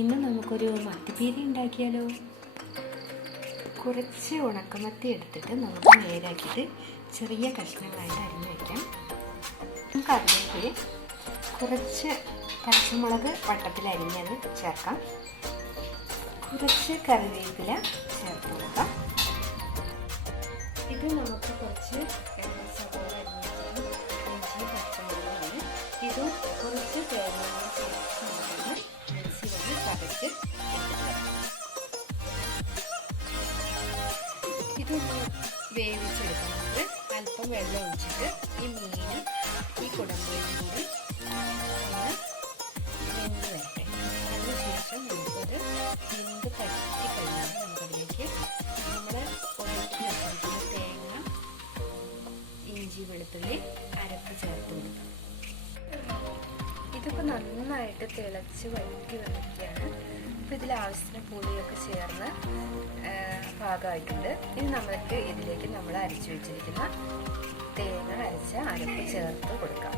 ഇന്ന് നമുക്കൊരു മത്തിപ്പീരി ഉണ്ടാക്കിയാലോ? കുറച്ച് ഉണക്കമത്തി എടുത്തിട്ട് നമുക്ക് നേരാക്കിയിട്ട് ചെറിയ കഷ്ണങ്ങളായിട്ട് അരിഞ്ഞ് വയ്ക്കാം. നമുക്ക് അതിലേക്ക് കുറച്ച് പച്ചമുളക് വട്ടത്തിൽ അരിഞ്ഞത് ചേർക്കാം. കുറച്ച് കറിവേപ്പില ചേർത്ത് കൊടുക്കാം. ഇത് നമുക്ക് കുറച്ച് സവോള അരിഞ്ഞ് ഇഞ്ചി പച്ചമുളകാണ്. ഇതും കുറച്ച് തേങ്ങ ചേർത്ത് നമുക്ക് മിക്സിയിൽ ചതച്ച് എടുത്തിട്ട് വരാം. ഇതൊന്ന് വേവിച്ചെടുക്കുന്നത് അല്പം വെള്ളം ഒഴിച്ചിട്ട് ഈ മീനും ഈ കുടമ്പുളിയും കൂടി ഒന്ന് വെന്ത് വരട്ടെ. അതിനുശേഷം നമുക്കത് വെന്ത് പറ്റി കഴിഞ്ഞാൽ നമുക്കതിലേക്ക് നമ്മുടെ ഒതുക്കി വെച്ചിരിക്കുന്ന തേങ്ങ, ഇഞ്ചി, വെളുത്തുള്ളി അരപ്പ് ചേർത്ത് കൊടുക്കാം. ഇതിപ്പോൾ നന്നായിട്ട് തിളച്ച് വഴറ്റി വന്നിരിക്കുകയാണ്. അപ്പോൾ ഇതിൽ ആവശ്യത്തിന് പുളിയൊക്കെ ചേർന്ന് പാകമായിട്ടുണ്ട്. ഇനി നമുക്ക് ഇതിലേക്ക് നമ്മൾ അരച്ചു വെച്ചിരിക്കുന്ന തേങ്ങ അരച്ച അരപ്പ് ചേർത്ത് കൊടുക്കാം.